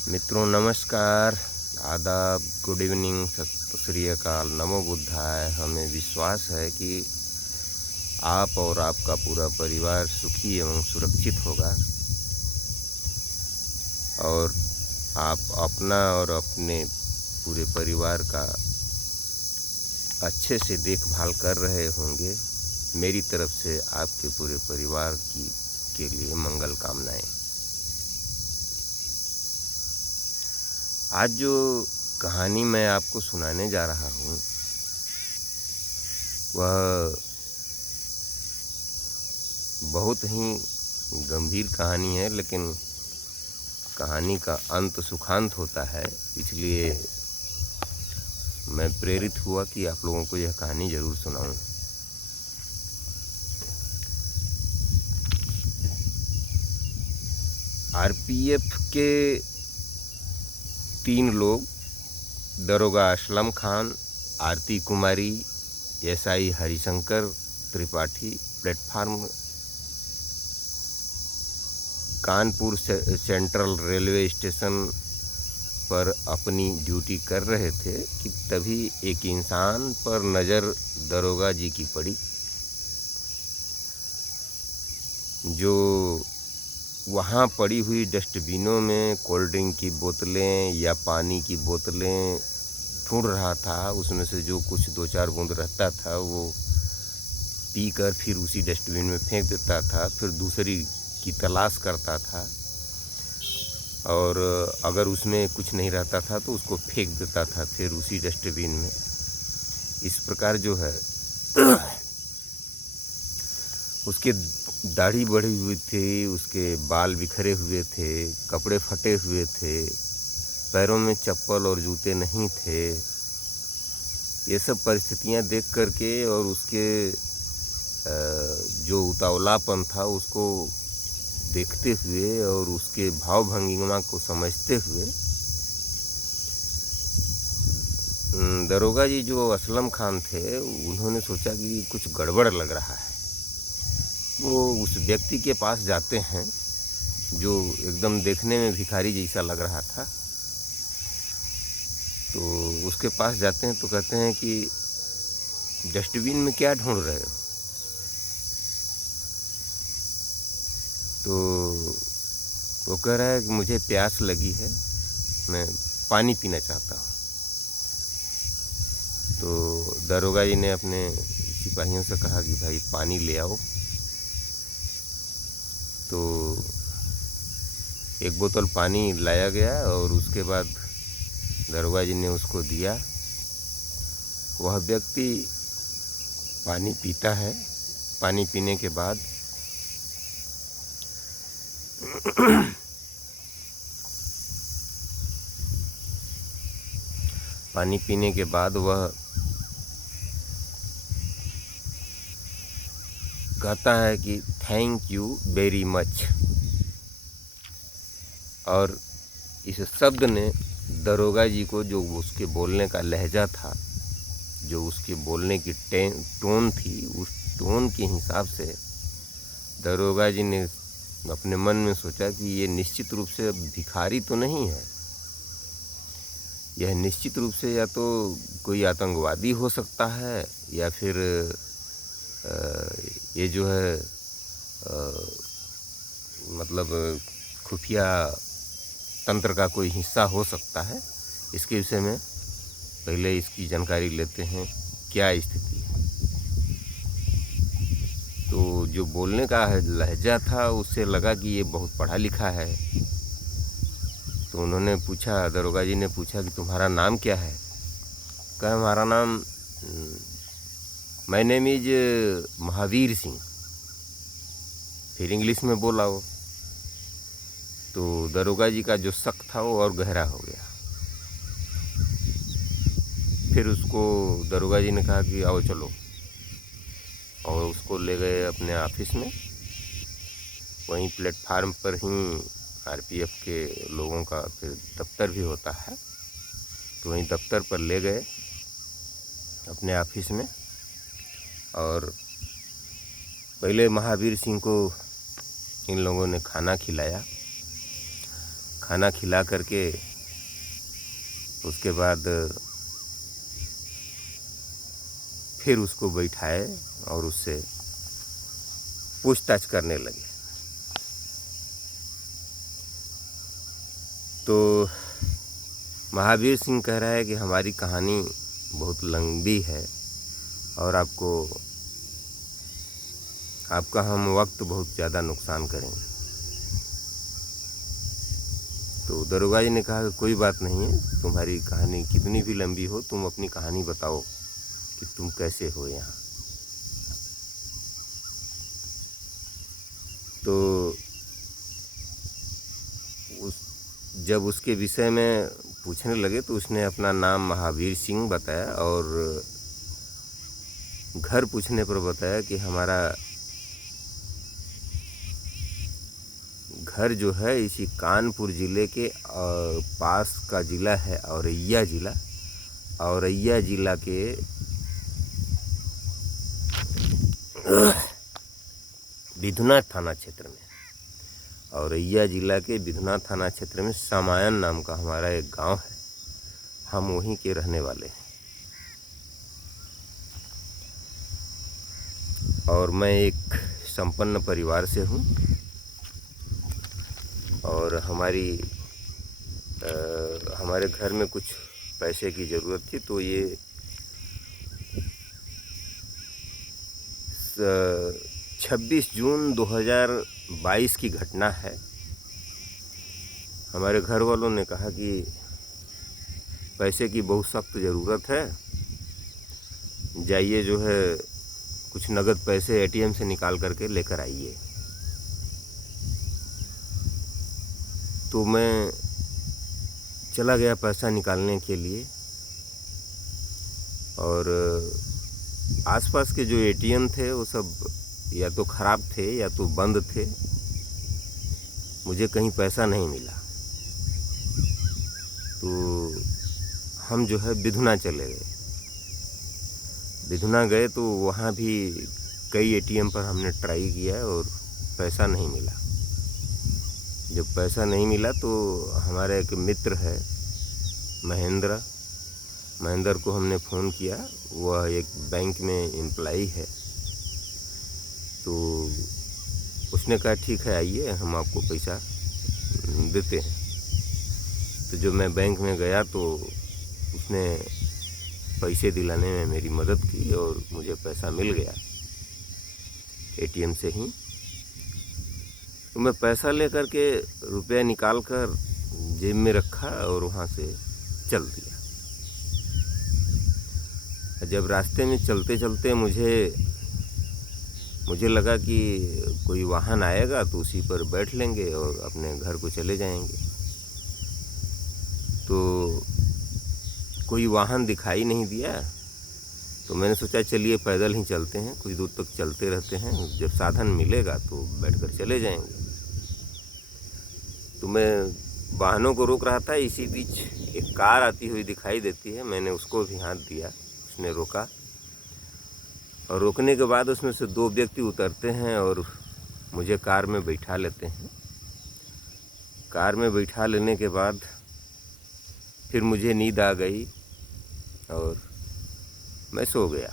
मित्रों नमस्कार, आदाब, गुड इवनिंग, सत श्री अकाल, नमो बुद्धाय। हमें विश्वास है कि आप और आपका पूरा परिवार सुखी एवं सुरक्षित होगा और आप अपना और अपने पूरे परिवार का अच्छे से देखभाल कर रहे होंगे। मेरी तरफ से आपके पूरे परिवार के लिए मंगल कामनाएं। आज जो कहानी मैं आपको सुनाने जा रहा हूँ वह बहुत ही गंभीर कहानी है, लेकिन कहानी का अंत सुखांत होता है, इसलिए मैं प्रेरित हुआ कि आप लोगों को यह कहानी ज़रूर सुनाऊं। आरपीएफ के 3 लोग, दरोगा Aslam Khan, Aarti Kumari, SI Harishankar Tripathi, platform Kanpur Central railway station पर अपनी ड्यूटी कर रहे थे कि तभी एक इंसान पर नज़र दरोगा जी की पड़ी, जो वहाँ पड़ी हुई डस्टबिनों में कोल्ड ड्रिंक की बोतलें या पानी की बोतलें ढूंढ रहा था। उसमें से जो कुछ 2-4 बूंद रहता था वो पीकर फिर उसी डस्टबिन में फेंक देता था, फिर दूसरी की तलाश करता था और अगर उसमें कुछ नहीं रहता था तो उसको फेंक देता था फिर उसी डस्टबिन में। इस प्रकार जो है उसके दाढ़ी बढ़ी हुई थी, उसके बाल बिखरे हुए थे, कपड़े फटे हुए थे, पैरों में चप्पल और जूते नहीं थे। ये सब परिस्थितियां देख करके और उसके जो उतावलापन था उसको देखते हुए और उसके भाव भंगिमा को समझते हुए दरोगा जी जो असलम खान थे उन्होंने सोचा कि कुछ गड़बड़ लग रहा है। वो उस व्यक्ति के पास जाते हैं जो एकदम देखने में भिखारी जैसा लग रहा था। तो उसके पास जाते हैं तो कहते हैं कि डस्टबिन में क्या ढूंढ रहे हो? तो वो कह रहा है कि मुझे प्यास लगी है, मैं पानी पीना चाहता हूँ। तो दरोगा जी ने अपने सिपाहियों से कहा कि भाई पानी ले आओ। तो एक बोतल पानी लाया गया और उसके बाद दरोगा जी ने उसको दिया। वह व्यक्ति पानी पीता है। पानी पीने के बाद वह कहता है कि थैंक यू वेरी मच। और इस शब्द ने दरोगा जी को, जो उसके बोलने का लहजा था, जो उसके बोलने की टोन थी, उस टोन के हिसाब से दरोगा जी ने अपने मन में सोचा कि ये निश्चित रूप से भिखारी तो नहीं है, यह निश्चित रूप से या तो कोई आतंकवादी हो सकता है या फिर ये जो है मतलब खुफिया तंत्र का कोई हिस्सा हो सकता है। इसके विषय में पहले इसकी जानकारी लेते हैं, क्या स्थिति है। तो जो बोलने का लहजा था उससे लगा कि ये बहुत पढ़ा लिखा है। तो उन्होंने पूछा, दरोगा जी ने पूछा कि तुम्हारा नाम क्या है? कहा हमारा नाम my name is Mahavir Singh. फिर इंग्लिश में बोला वो। तो दरोगा जी का जो शक था वो और गहरा हो गया। फिर उसको दरोगा जी ने कहा कि आओ चलो, और उसको ले गए अपने ऑफिस में। वहीं प्लेटफार्म पर ही आरपीएफ के लोगों का फिर दफ्तर भी होता है, तो वहीं दफ्तर पर ले गए अपने ऑफिस में। और पहले महावीर सिंह को इन लोगों ने खाना खिलाया। खाना खिला करके उसके बाद फिर उसको बैठाए और उससे पूछताछ करने लगे। तो महावीर सिंह कह रहा है कि हमारी कहानी बहुत लंबी है और आपका हम वक्त बहुत ज़्यादा नुकसान करेंगे। तो दरोगा जी ने कहा कि कोई बात नहीं है, तुम्हारी कहानी कितनी भी लंबी हो, तुम अपनी कहानी बताओ कि तुम कैसे हो यहाँ। तो जब उसके विषय में पूछने लगे तो उसने अपना नाम महावीर सिंह बताया और घर पूछने पर बताया कि हमारा घर जो है इसी कानपुर ज़िले के पास का ज़िला है औरैया ज़िला। औरैया ज़िला के विधुना थाना क्षेत्र में, औरैया ज़िला के विधुना थाना क्षेत्र में सामायन नाम का हमारा एक गांव है। हम वहीं के रहने वाले हैं और मैं एक संपन्न परिवार से हूँ और हमारे घर में कुछ पैसे की ज़रूरत थी। तो ये 26 जून 2022 की घटना है। हमारे घर वालों ने कहा कि पैसे की बहुत सख्त ज़रूरत है, जाइए जो है कुछ नगद पैसे एटीएम से निकाल करके लेकर आइए। तो मैं चला गया पैसा निकालने के लिए और आसपास के जो एटीएम थे वो सब या तो ख़राब थे या तो बंद थे। मुझे कहीं पैसा नहीं मिला। तो हम जो है विधुना चले गए। विधुना गए तो वहाँ भी कई एटीएम पर हमने ट्राई किया और पैसा नहीं मिला। जब पैसा नहीं मिला तो हमारा एक मित्र है महेंद्र को हमने फ़ोन किया। वह एक बैंक में एम्प्लॉई है। तो उसने कहा ठीक है आइए, हम आपको पैसा देते हैं। तो जब मैं बैंक में गया तो उसने पैसे दिलाने में मेरी मदद की और मुझे पैसा मिल गया एटीएम से ही। तो मैं पैसा लेकर के रुपया निकाल कर जेब में रखा और वहाँ से चल दिया। जब रास्ते में चलते चलते मुझे लगा कि कोई वाहन आएगा तो उसी पर बैठ लेंगे और अपने घर को चले जाएंगे। तो कोई वाहन दिखाई नहीं दिया तो मैंने सोचा चलिए पैदल ही चलते हैं, कुछ दूर तक चलते रहते हैं, जब साधन मिलेगा तो बैठकर चले जाएंगे। तो मैं वाहनों को रोक रहा था, इसी बीच एक कार आती हुई दिखाई देती है। मैंने उसको भी हाथ दिया, उसने रोका और रोकने के बाद उसमें से 2 व्यक्ति उतरते हैं और मुझे कार में बैठा लेते हैं। कार में बैठा लेने के बाद फिर मुझे नींद आ गई और मैं सो गया।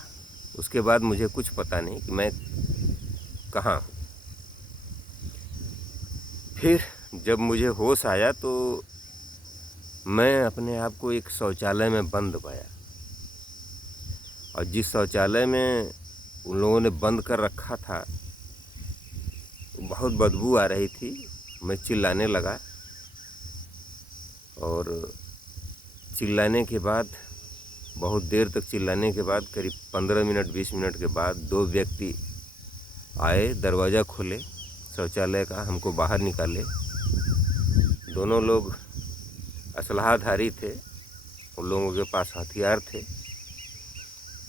उसके बाद मुझे कुछ पता नहीं कि मैं कहाँ हूँ। फिर जब मुझे होश आया तो मैं अपने आप को एक शौचालय में बंद पाया और जिस शौचालय में उन लोगों ने बंद कर रखा था बहुत बदबू आ रही थी। मैं चिल्लाने लगा और चिल्लाने के बाद बहुत देर तक चिल्लाने के बाद करीब 15 मिनट 20 मिनट के बाद 2 व्यक्ति आए, दरवाज़ा खोले शौचालय का, हमको बाहर निकाले। दोनों लोग असलहाधारी थे, उन लोगों के पास हथियार थे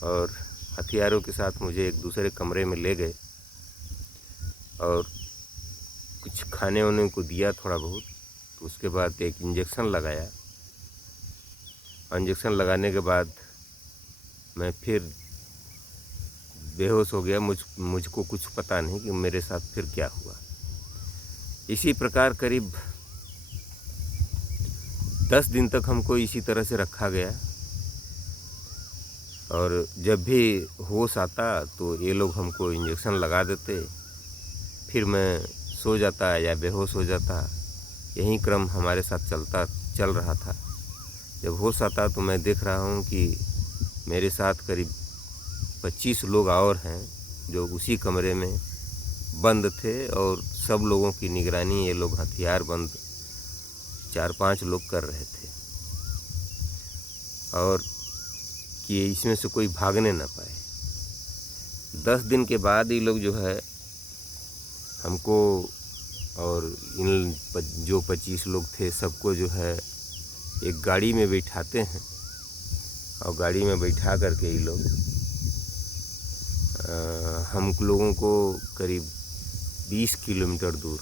और हथियारों के साथ मुझे एक दूसरे कमरे में ले गए और कुछ खाने वाने को दिया थोड़ा बहुत। तो उसके बाद एक इंजेक्शन लगाया। इंजेक्शन लगाने के बाद मैं फिर बेहोश हो गया। मुझको कुछ पता नहीं कि मेरे साथ फिर क्या हुआ। इसी प्रकार करीब 10 दिन तक हमको इसी तरह से रखा गया और जब भी होश आता तो ये लोग हमको इंजेक्शन लगा देते, फिर मैं सो जाता या बेहोश हो जाता। यही क्रम हमारे साथ चल रहा था। जब होश आता तो मैं देख रहा हूँ कि मेरे साथ करीब 25 लोग और हैं जो उसी कमरे में बंद थे और सब लोगों की निगरानी ये लोग हथियार बंद 4-5 लोग कर रहे थे और कि इसमें से कोई भागने ना पाए। 10 दिन के बाद ये लोग जो है हमको और इन जो 25 लोग थे सबको जो है एक गाड़ी में बैठाते हैं और गाड़ी में बैठा करके ये लोग हम लोगों को करीब 20 किलोमीटर दूर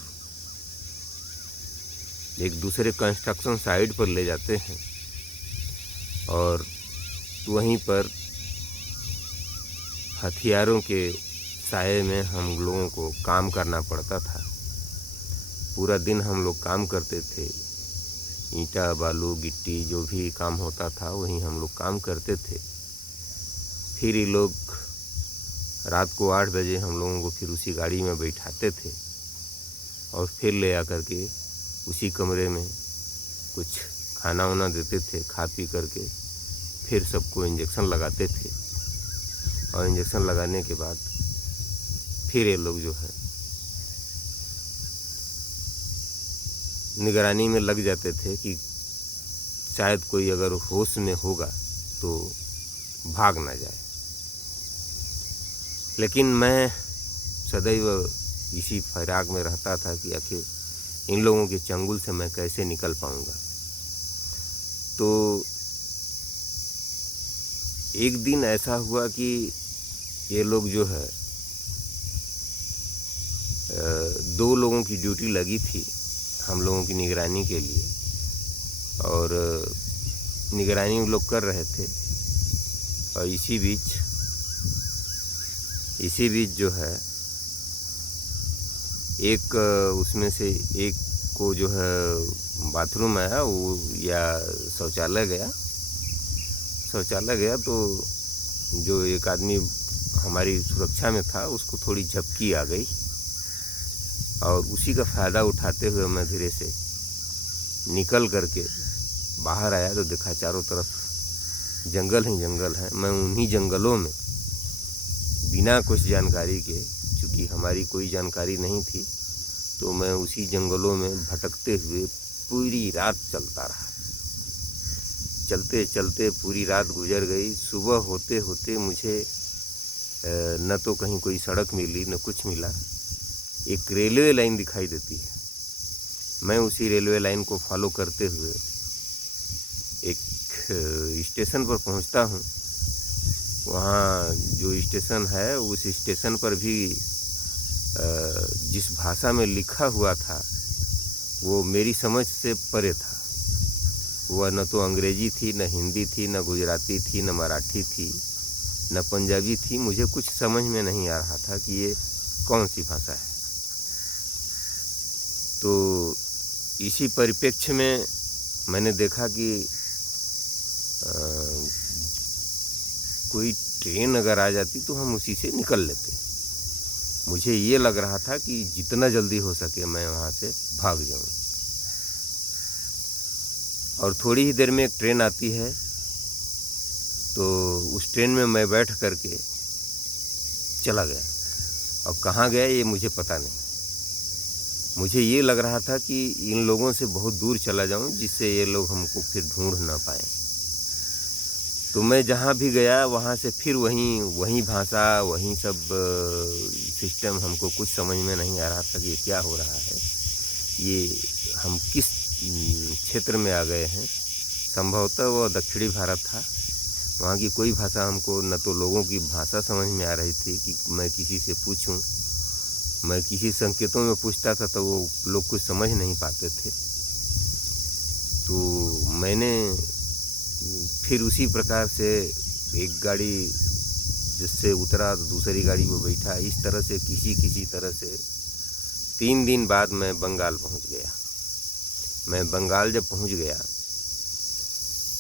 एक दूसरे कंस्ट्रक्शन साइट पर ले जाते हैं और वहीं पर हथियारों के साए में हम लोगों को काम करना पड़ता था। पूरा दिन हम लोग काम करते थे, ईंटा बालू गिट्टी जो भी काम होता था वहीं हम लोग काम करते थे। फिर ये लोग रात को 8 बजे हम लोगों को फिर उसी गाड़ी में बैठाते थे और फिर ले आकर के उसी कमरे में कुछ खाना वाना देते थे। खा पी करके फिर सबको इंजेक्शन लगाते थे और इंजेक्शन लगाने के बाद फिर ये लोग जो है निगरानी में लग जाते थे कि शायद कोई अगर होश में होगा तो भाग ना जाए। लेकिन मैं सदैव इसी फिराक में रहता था कि आखिर इन लोगों के चंगुल से मैं कैसे निकल पाऊंगा। तो एक दिन ऐसा हुआ कि ये लोग जो है 2 लोगों की ड्यूटी लगी थी हम लोगों की निगरानी के लिए और निगरानी लोग कर रहे थे और इसी बीच जो है एक उसमें से एक को जो है बाथरूम आया वो या शौचालय गया तो जो एक आदमी हमारी सुरक्षा में था उसको थोड़ी झपकी आ गई और उसी का फ़ायदा उठाते हुए मैं धीरे से निकल करके बाहर आया तो देखा चारों तरफ जंगल ही जंगल है। मैं उन्हीं जंगलों में बिना कुछ जानकारी के, चूँकि हमारी कोई जानकारी नहीं थी, तो मैं उसी जंगलों में भटकते हुए पूरी रात चलता रहा। चलते चलते पूरी रात गुजर गई। सुबह होते होते मुझे न तो कहीं कोई सड़क मिली न कुछ मिला। एक रेलवे लाइन दिखाई देती है। मैं उसी रेलवे लाइन को फॉलो करते हुए एक स्टेशन पर पहुंचता हूं। वहाँ जो स्टेशन है उस स्टेशन पर भी जिस भाषा में लिखा हुआ था वो मेरी समझ से परे था। वह न तो अंग्रेजी थी, न हिंदी थी, न गुजराती थी, न मराठी थी, न पंजाबी थी। मुझे कुछ समझ में नहीं आ रहा था कि ये कौन सी भाषा है। तो इसी परिप्रेक्ष्य में मैंने देखा कि कोई ट्रेन अगर आ जाती तो हम उसी से निकल लेते। मुझे ये लग रहा था कि जितना जल्दी हो सके मैं वहाँ से भाग जाऊँ। और थोड़ी ही देर में एक ट्रेन आती है तो उस ट्रेन में मैं बैठ करके चला गया। और कहाँ गया ये मुझे पता नहीं। मुझे ये लग रहा था कि इन लोगों से बहुत दूर चला जाऊं जिससे ये लोग हमको फिर ढूंढ ना पाएँ। तो मैं जहाँ भी गया वहाँ से फिर वही भाषा, वही सब सिस्टम। हमको कुछ समझ में नहीं आ रहा था कि ये क्या हो रहा है, ये हम किस क्षेत्र में आ गए हैं। संभवतः वो दक्षिणी भारत था। वहाँ की कोई भाषा हमको, न तो लोगों की भाषा समझ में आ रही थी कि मैं किसी से पूछूं। मैं किसी संकेतों में पूछता था तो वो लोग कुछ समझ नहीं पाते थे। तो मैंने फिर उसी प्रकार से एक गाड़ी जिससे उतरा तो दूसरी गाड़ी में बैठा। इस तरह से किसी तरह से 3 दिन बाद मैं बंगाल पहुंच गया। मैं बंगाल जब पहुंच गया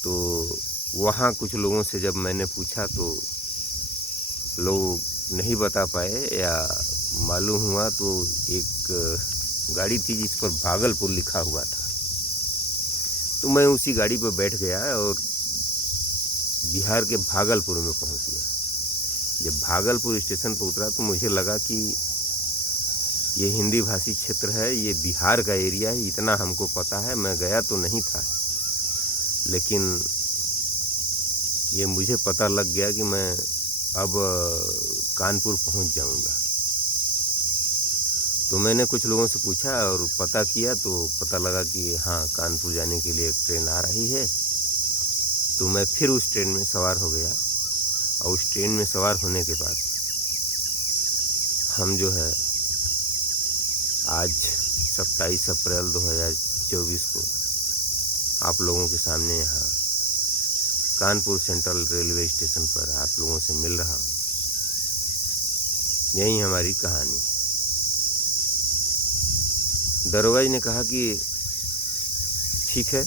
तो वहाँ कुछ लोगों से जब मैंने पूछा तो लोग नहीं बता पाए, या मालूम हुआ तो एक गाड़ी थी जिस पर भागलपुर लिखा हुआ था। तो मैं उसी गाड़ी पर बैठ गया और बिहार के भागलपुर में पहुंच गया। जब भागलपुर स्टेशन पर उतरा तो मुझे लगा कि ये हिंदी भाषी क्षेत्र है, ये बिहार का एरिया है, इतना हमको पता है। मैं गया तो नहीं था, लेकिन ये मुझे पता लग गया कि मैं अब कानपुर पहुंच जाऊंगा। तो मैंने कुछ लोगों से पूछा और पता किया तो पता लगा कि हाँ, कानपुर जाने के लिए एक ट्रेन आ रही है। तो मैं फिर उस ट्रेन में सवार हो गया, और उस ट्रेन में सवार होने के बाद हम जो है आज 27 अप्रैल 2024 को आप लोगों के सामने यहाँ कानपुर सेंट्रल रेलवे स्टेशन पर आप लोगों से मिल रहा हूँ। यही हमारी कहानी है। दरोगा जी ने कहा कि ठीक है,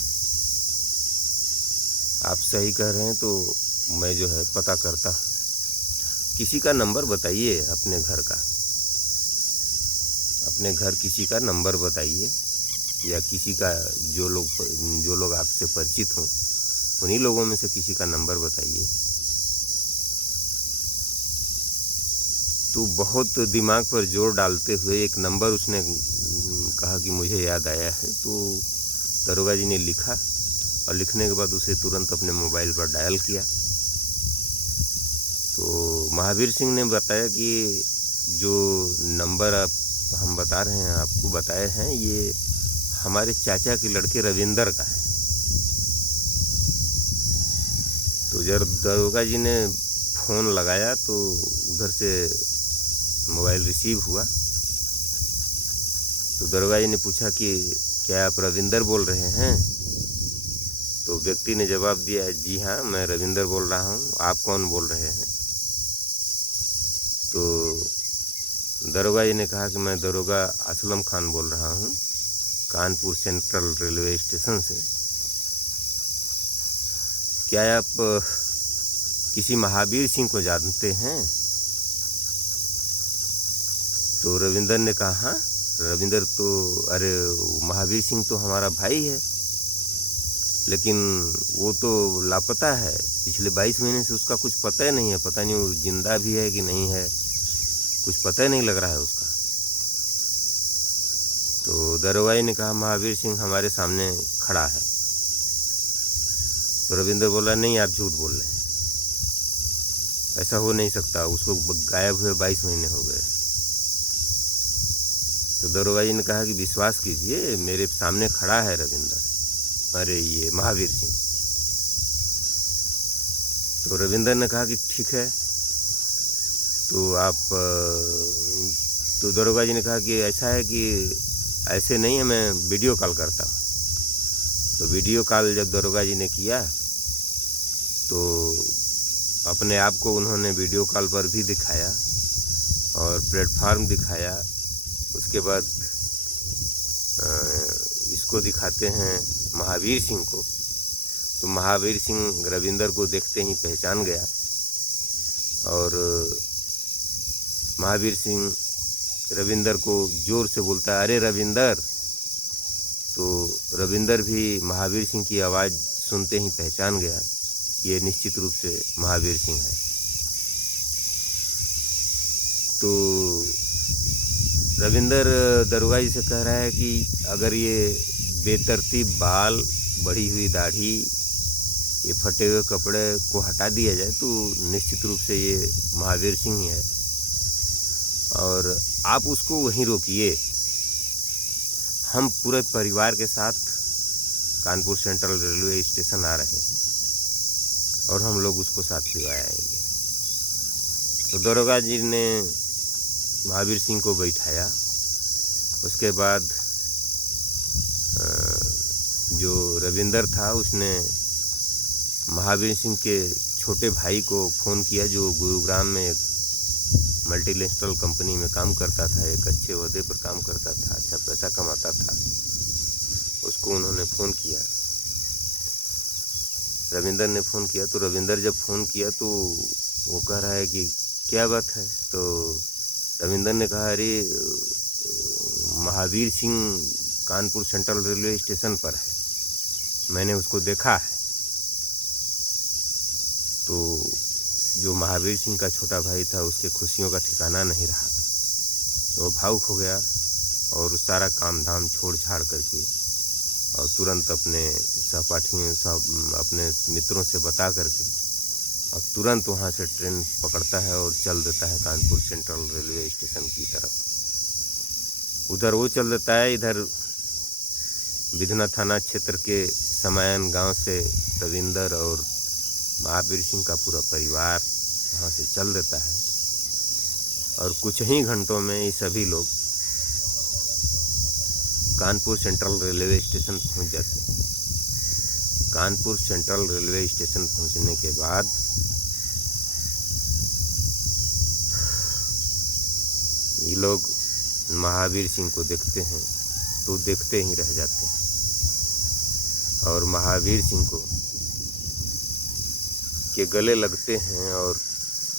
आप सही कह रहे हैं, तो मैं जो है पता करता हूँ। किसी का नंबर बताइए, अपने घर का, अपने घर किसी का नंबर बताइए, या किसी का जो लोग आपसे परिचित हों, उन्हीं लोगों में से किसी का नंबर बताइए। तो बहुत दिमाग पर जोर डालते हुए एक नंबर उसने कहा कि मुझे याद आया है। तो दरोगा जी ने लिखा, और लिखने के बाद उसे तुरंत अपने मोबाइल पर डायल किया। तो महावीर सिंह ने बताया कि जो नंबर आप हम बता रहे हैं, आपको बताए हैं, ये हमारे चाचा के लड़के रविंदर का है। तो जब दरोगा जी ने फ़ोन लगाया तो उधर से मोबाइल रिसीव हुआ। तो दरोगा जी ने पूछा कि क्या आप रविंदर बोल रहे हैं? तो व्यक्ति ने जवाब दिया, जी हाँ, मैं रविंदर बोल रहा हूँ, आप कौन बोल रहे हैं? तो दरोगा जी ने कहा कि मैं दरोगा असलम खान बोल रहा हूँ, कानपुर सेंट्रल रेलवे स्टेशन से। क्या आप किसी महावीर सिंह को जानते हैं? तो रविंदर ने कहा, हाँ, रविंदर तो, अरे महावीर सिंह तो हमारा भाई है, लेकिन वो तो लापता है। पिछले 22 महीने से उसका कुछ पता ही नहीं है। पता नहीं वो जिंदा भी है कि नहीं है, कुछ पता ही नहीं लग रहा है उसका। तो दरोगा जी ने कहा, महावीर सिंह हमारे सामने खड़ा है। तो रविंदर बोला, नहीं, आप झूठ बोल रहे हैं, ऐसा हो नहीं सकता, उसको गायब हुए 22 महीने हो गए। तो दरोगा जी ने कहा कि विश्वास कीजिए, मेरे सामने खड़ा है रविंदर, अरे ये महावीर सिंह। तो रविंदर ने कहा कि ठीक है, तो आप तो दरोगा जी ने कहा कि ऐसा है कि ऐसे नहीं है, मैं वीडियो कॉल करता हूँ। तो वीडियो कॉल जब दरोगा जी ने किया तो अपने आप को उन्होंने वीडियो कॉल पर भी दिखाया और प्लेटफार्म दिखाया। उसके बाद इसको दिखाते हैं महावीर सिंह को। तो महावीर सिंह रविंदर को देखते ही पहचान गया, और महावीर सिंह रविंदर को जोर से बोलता है, अरे रविंदर। तो रविंदर भी महावीर सिंह की आवाज़ सुनते ही पहचान गया, ये निश्चित रूप से महावीर सिंह है। तो रविंदर दरोगा जी से कह रहा है कि अगर ये बेतरतीब बाल, बढ़ी हुई दाढ़ी, ये फटे हुए कपड़े को हटा दिया जाए तो निश्चित रूप से ये महावीर सिंह ही है, और आप उसको वहीं रोकिए। हम पूरे परिवार के साथ कानपुर सेंट्रल रेलवे स्टेशन आ रहे हैं और हम लोग उसको साथ ले आएंगे। तो दरोगा जी ने महावीर सिंह को बैठाया। उसके बाद जो रविंदर था उसने महावीर सिंह के छोटे भाई को फ़ोन किया, जो गुरुग्राम में एक मल्टीनेशनल कंपनी में काम करता था, एक अच्छे ओहदे पर काम करता था, अच्छा पैसा कमाता था। उसको उन्होंने फ़ोन किया रविंदर ने फ़ोन किया, तो रविंदर जब फ़ोन किया तो वो कह रहा है कि क्या बात है? तो रविंदर ने कहा, अरे Mahavir Singh Kanpur Central railway station पर है, मैंने उसको देखा है। तो जो महावीर सिंह का छोटा भाई था उसके खुशियों का ठिकाना नहीं रहा, वो भावुक हो गया और सारा काम धाम छोड़ छाड़ करके और तुरंत अपने सहपाठियों अपने मित्रों से बता करके और तुरंत वहाँ से ट्रेन पकड़ता है और चल देता है कानपुर सेंट्रल रेलवे स्टेशन की तरफ। उधर वो चल देता है, इधर बिधना थाना क्षेत्र के समायन गांव से रविंदर और महावीर सिंह का पूरा परिवार वहाँ से चल देता है और कुछ ही घंटों में ये सभी लोग कानपुर सेंट्रल रेलवे स्टेशन पहुँच जाते हैं। कानपुर सेंट्रल रेलवे स्टेशन पहुँचने के बाद ये लोग महावीर सिंह को देखते हैं तो देखते ही रह जाते हैं और महावीर सिंह को के गले लगते हैं और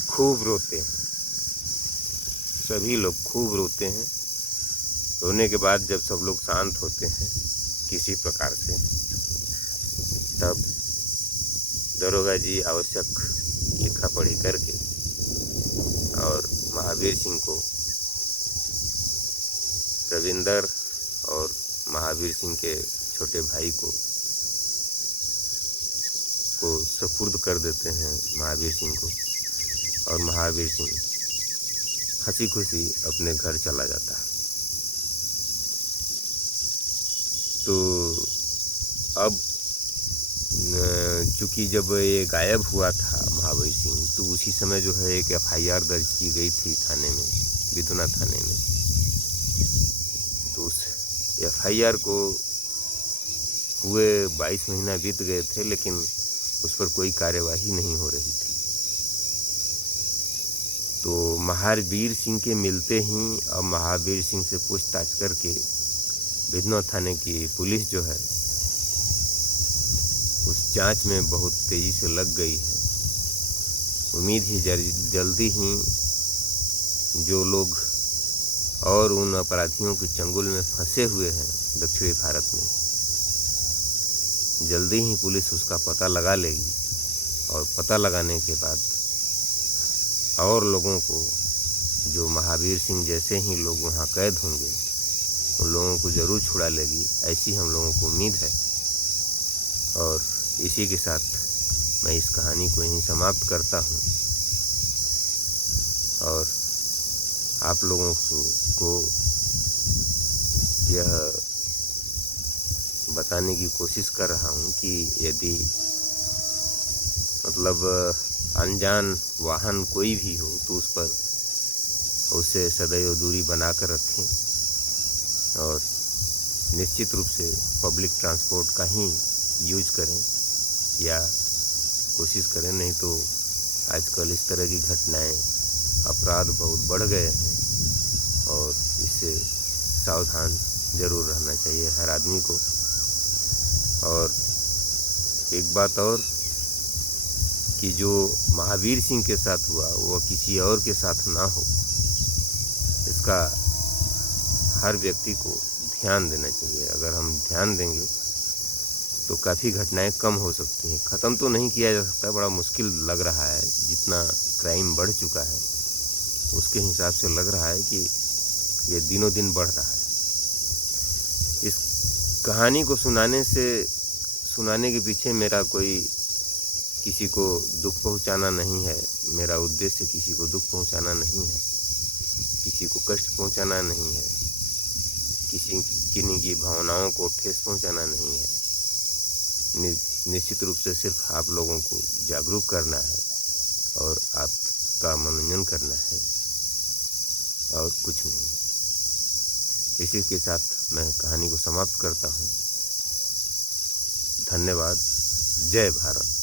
खूब रोते हैं। सभी लोग खूब रोते हैं। रोने के बाद जब सब लोग शांत होते हैं किसी प्रकार से, तब दरोगा जी आवश्यक लिखा पढ़ी करके और महावीर सिंह को रविंदर और महावीर सिंह के छोटे भाई को सुपुर्द कर देते हैं महावीर सिंह को, और महावीर सिंह हंसी खुशी अपने घर चला जाता है। तो अब चूँकि जब ये गायब हुआ था महावीर सिंह, तो उसी समय जो है एक FIR दर्ज की गई थी थाने में, बिधना थाने में। तो उस FIR को हुए 22 महीना बीत गए थे, लेकिन उस पर कोई कार्यवाही नहीं हो रही थी। तो महावीर सिंह के मिलते ही अब महावीर सिंह से पूछताछ करके बिधना थाने की पुलिस जो है उस जांच में बहुत तेज़ी से लग गई है। उम्मीद है जल्दी ही जो लोग और उन अपराधियों के चंगुल में फंसे हुए हैं दक्षिणी भारत में, जल्दी ही पुलिस उसका पता लगा लेगी और पता लगाने के बाद और लोगों को, जो महावीर सिंह जैसे ही लोग वहाँ कैद होंगे, उन लोगों को ज़रूर छुड़ा लेगी, ऐसी हम लोगों को उम्मीद है। और इसी के साथ मैं इस कहानी को यहीं समाप्त करता हूँ और आप लोगों को यह बताने की कोशिश कर रहा हूँ कि यदि मतलब अनजान वाहन कोई भी हो तो उस पर उसे सदैव दूरी बना कर रखें और निश्चित रूप से पब्लिक ट्रांसपोर्ट का ही यूज करें या कोशिश करें, नहीं तो आजकल इस तरह की घटनाएं, अपराध बहुत बढ़ गए हैं और इससे सावधान ज़रूर रहना चाहिए हर आदमी को। और एक बात और कि जो महावीर सिंह के साथ हुआ वो किसी और के साथ ना हो, इसका हर व्यक्ति को ध्यान देना चाहिए। अगर हम ध्यान देंगे तो काफ़ी घटनाएं कम हो सकती हैं। ख़त्म तो नहीं किया जा सकता, बड़ा मुश्किल लग रहा है, जितना क्राइम बढ़ चुका है उसके हिसाब से लग रहा है कि ये दिनों दिन बढ़ रहा है। इस कहानी को सुनाने के पीछे मेरा कोई किसी को दुख पहुंचाना नहीं है। मेरा उद्देश्य किसी को दुख पहुंचाना नहीं है, किसी को कष्ट पहुंचाना नहीं है, किन्हीं की भावनाओं को ठेस पहुंचाना नहीं है। निश्चित रूप से सिर्फ आप लोगों को जागरूक करना है और आपका मनोरंजन करना है और कुछ नहीं। इसी के साथ मैं कहानी को समाप्त करता हूँ। धन्यवाद। जय भारत।